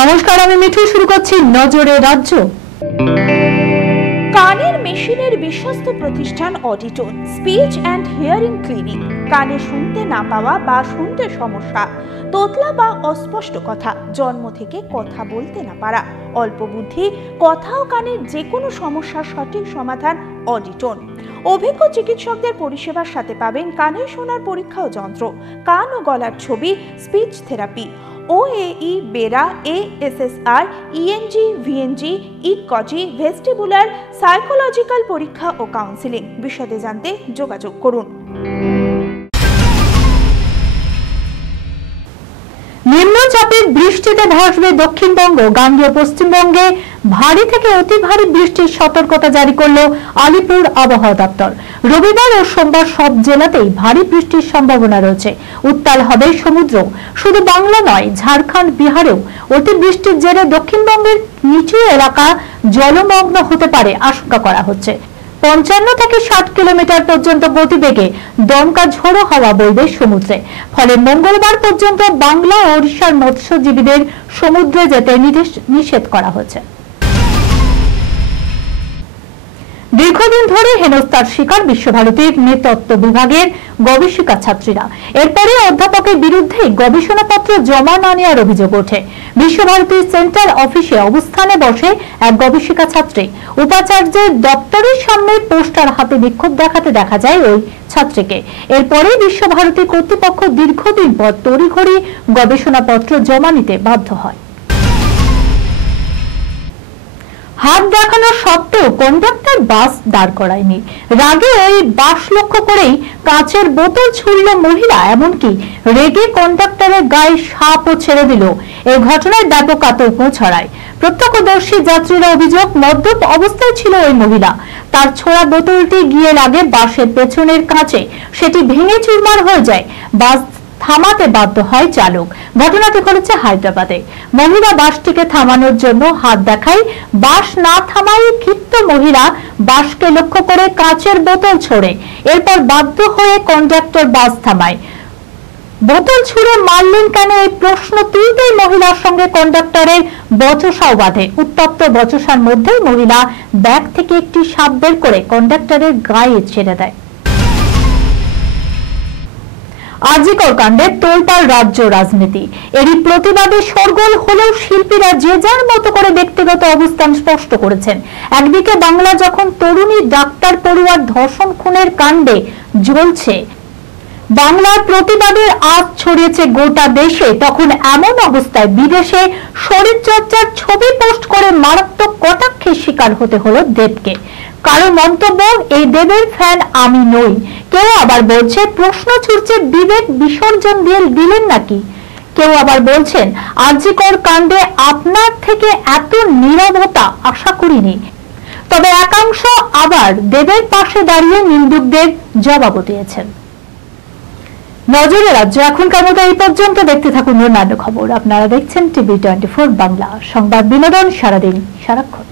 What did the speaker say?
নমস্কার, আমি মিঠু। শুরু করছি নজরে রাজ্য। কানের মেশিনের বিশ্বস্ত প্রতিষ্ঠান অডিটন স্পিচ অ্যান্ড হিয়ারিং ক্লিনিক। কানে শুনতে না পাওয়া বা শুনতে সমস্যা, তোতলা বা অস্পষ্ট কথা, জন্ম থেকে কথা বলতে না পারা, অল্প বুদ্ধি, কথা ও কানের যে কোনো সমস্যার সঠিক সমাধান অডিটন। অভিজ্ঞ চিকিৎসকদের পরিষেবার সাথে পাবেন কানে শোনার পরীক্ষা ও যন্ত্র, কান ও গলার ছবি, speech therapy, OAE, BERA, ASSR, ENG, VNG, ইকজি, ভেস্টিবুলার, সাইকোলজিক্যাল পরীক্ষা ও কাউন্সিলিং। বিশদে জানতে যোগাযোগ করুন। নিম্নচাপের বৃষ্টিতে ভাসবে দক্ষিণবঙ্গ। গাঙ্গেয় পশ্চিমবঙ্গে ভারী থেকে অতি ভারী বৃষ্টির সতর্কতা জারি করল আলিপুর আবহাওয়া দপ্তর। রবিবার ও সোমবার সব জেলাতেই ভারী বৃষ্টির সম্ভাবনা রয়েছে। উত্তাল হবে সমুদ্র। শুধু বাংলা নয়, ঝাড়খণ্ড, বিহারেও অতি বৃষ্টির জেরে দক্ষিণবঙ্গের নিচু এলাকা জলমগ্ন হতে পারে আশঙ্কা করা হচ্ছে। 55 থেকে 60 কিলোমিটার পর্যন্ত গতিবেগে দমকা ঝোড়ো হাওয়া বইবে সমুদ্রে। ফলে মঙ্গলবার পর্যন্ত বাংলা ও ওড়িশার মৎস্যজীবীদের সমুদ্রে যেতে নিষেধ করা হয়েছে। দীর্ঘদিন ধরে হেনস্থার শিকার বিশ্বভারতীর নৃতত্ত্ব বিভাগের গবেষিকা ছাত্রীরা। এরপরে অধ্যাপকের বিরুদ্ধে গবেষণাপত্র জমা না নেওয়ার অভিযোগ ওঠে। বিশ্বভারতীর সেন্ট্রাল অফিসে অবস্থানে বসে এক গবেষিকা ছাত্রী। উপাচার্যের দপ্তরের সামনে পোস্টার হাতে বিক্ষোভ দেখাতে দেখা যায় ওই ছাত্রীকে। এরপরে বিশ্বভারতী কর্তৃপক্ষ দীর্ঘদিন পর তড়িঘড়ি গবেষণাপত্র জমা নিতে বাধ্য হয়। হাত দেখানো সত্ত্বেও কন্ডাক্টর বাস দাঁড় করায়নি। রাগে ওই বাস লক্ষ্য করেই কাঁচের বোতল ছুড়ল মহিলা। এমনকি রেগে কন্ডাক্টরের গায়ে সাপও ছেড়ে দিল। এই ঘটনায় ব্যাপক আতঙ্ক ছড়ায়। প্রত্যক্ষদর্শী যাত্রীরা অভিযোগ, মদ্যপ অবস্থায় ছিল ওই মহিলা। তার ছোড়া বোতলটি গিয়ে লাগে বাসের পেছনের কাঁচে। সেটি ভেঙে চুরমার হয়ে যায়। বাস থামাতে বাধ্য হয় চালক। ঘটনাটি ঘটেছে হায়দ্রাবাদে। মহিলা বাসটিকে থামানোর জন্য হাত দেখায়। বাস না থামায় ক্ষিপ্ত মহিলা বাসকে লক্ষ্য করে কাঁচের বোতল ছোড়ে। এরপর বাধ্য হয়ে কন্ডাক্টর বাস থামায়। বোতল ছুড়ে মারলেন কেন, এই প্রশ্ন তুলতেই মহিলার সঙ্গে কন্ডাক্টরের বচসাও বাঁধে। উত্তপ্ত বচসার মধ্যেই মহিলা ব্যাগ থেকে একটি সাপ বের করে কন্ডাক্টরের গায়ে ছেড়ে দেয়। আজিকর কাণ্ডে তোলপাড় রাজ্য রাজনীতি। এরই প্রতিবাদে শোরগোল হলেও শিল্পীরা যে যার মতো করে ব্যক্তিগত অবস্থান স্পষ্ট করেছেন। একদিকে বাংলা যখন তরুণী ডাক্তার পড়ুয়ার ধর্ষণ খুনের কাণ্ডে জ্বলছে, বাংলার প্রতিবাদের আঁচ ছড়িয়েছে গোটা দেশে, তখন এমন অবস্থায় বিদেশে শরীরচর্চার ছবি পোস্ট করে মারাত্মক কটাক্ষের শিকার হতে হলো দেবকে। কারো মন্তব্য, এই দেবের ফ্যান আমি নই। কেউ আবার বলছে, প্রশ্ন ছুটছে, বিবেক বিসর্জন দিলেন নাকি। কেউ আবার বলছেন, আজিকর কাণ্ডে আপনার থেকে এত নীরবতা আশা করিনি। তবে একাংশ আবার দেবের পাশে দাঁড়িয়ে নিন্দুকদের জবাবও দিয়েছেন। নজরে রাজ্য এখনকার মতো এই পর্যন্ত। দেখতে থাকুন অন্যান্য খবর। আপনারা দেখছেন TV24 বাংলা, সংবাদ বিনোদন সারাদিন সারাক্ষণ।